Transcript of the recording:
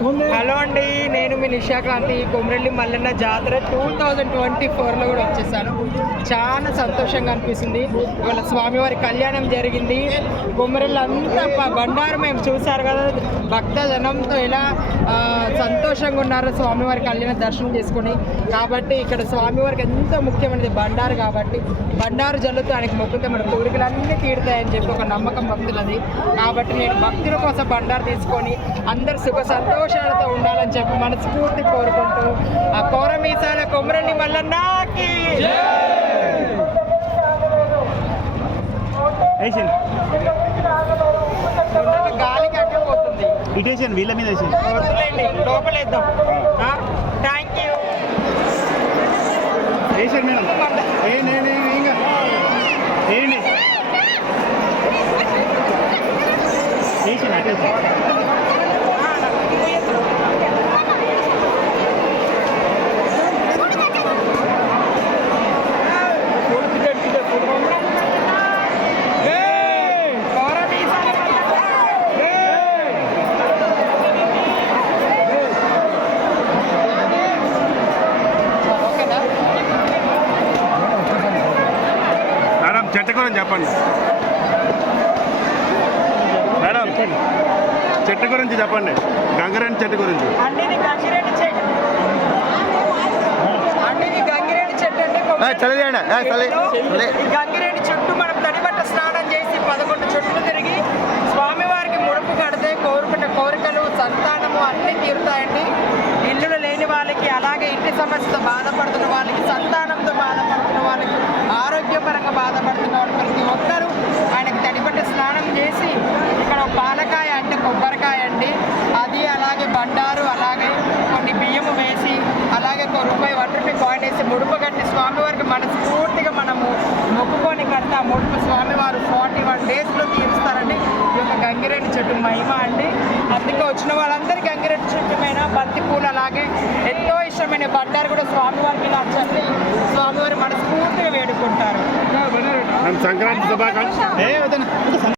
Hello అండి, నేను మీ నిషాక్రాంతి. కొమరెల్లి మల్లన్న జాతర 2024లో కూడా వచ్చేసాను. చాలా సంతోషంగా అనిపిస్తుంది. ఇవాళ స్వామివారి కళ్యాణం జరిగింది. కొమరెల్లి అంతా బండారు మేము చూసారు కదా, భక్తజనంతో ఎలా సంతోషంగా ఉన్నారో స్వామివారి కళ్యాణ దర్శనం చేసుకుని. కాబట్టి ఇక్కడ స్వామివారికి ఎంతో ముఖ్యమైనది బండారు. కాబట్టి బండారు జల్లుతూ ఆయనకి మొక్కితే మన కోరికలన్నీ తీరుతాయని చెప్పి ఒక నమ్మకం భక్తులది. కాబట్టి నేను భక్తుల కోసం బండారు తీసుకొని అందరు సుఖ సంతోషాలతో ఉండాలని చెప్పి మనస్ఫూర్తి కోరుకుంటూ ఆ కోరమీసాల కొమరెల్లి మల్లన్నకి గాలికి అడ్డం పోతుంది. ఇటేషన్ వీళ్ళ మీద వద్దులేండి, లోపలేద్దాం. Thank you. చెట్టు గురించి చెప్పండి మేడం, చెట్టు గురించి చెప్పండి. గంగిరెడ్డి చెట్టు గురించి. గంగిరెడ్డి చెట్టు మనం తడిబట్ట స్నానం చేసి 11 చుట్లు తిరిగి స్వామివారికి ముడుపు కడితే కోరుకున్న కోరికలు, సంతానము అన్నీ తీరుతాయండి. ఇల్లులు లేని వాళ్ళకి, అలాగే ఇంటి సమస్యతో బాధపడుతున్న వాళ్ళకి, సంతానంతో బాధపడుతున్న వాళ్ళకి, ఆరోగ్యపరంగా బాధపడుతున్న వాళ్ళు ప్రతి ఒక్కరూ ఆయనకి తడిబట్ట స్నానం చేసి ఇక్కడ పాలకాయ అంటే కొబ్బరికాయ అండి, అది అలాగే బండారు, అలాగే కొన్ని బియ్యము వేసి, అలాగే రూపాయి 1 రూపీ కాయిన్ వేసి ముడుపు కట్టి స్వామివారికి మనస్ఫూర్తిగా మనము మొక్కుకొని కడితే ఆ ముడుపు స్వామివారు 41 డేస్లో తీరుస్తారండి. ఈ యొక్క గంగిరెడ్డి చెట్టు మహిమ అండి. అందుకే వచ్చిన వాళ్ళందరికీ గంగిరెడ్డి చెట్టు మీద బంతి పూలు, అలాగే ఎంతో ఇష్టమైన బండారు కూడా స్వామివారికి ఇలా చల్లి స్వామివారి మనస్ఫూర్తిగా వేడుకుంటారు. సంక్రాంతి శుభాకాంక్షలు.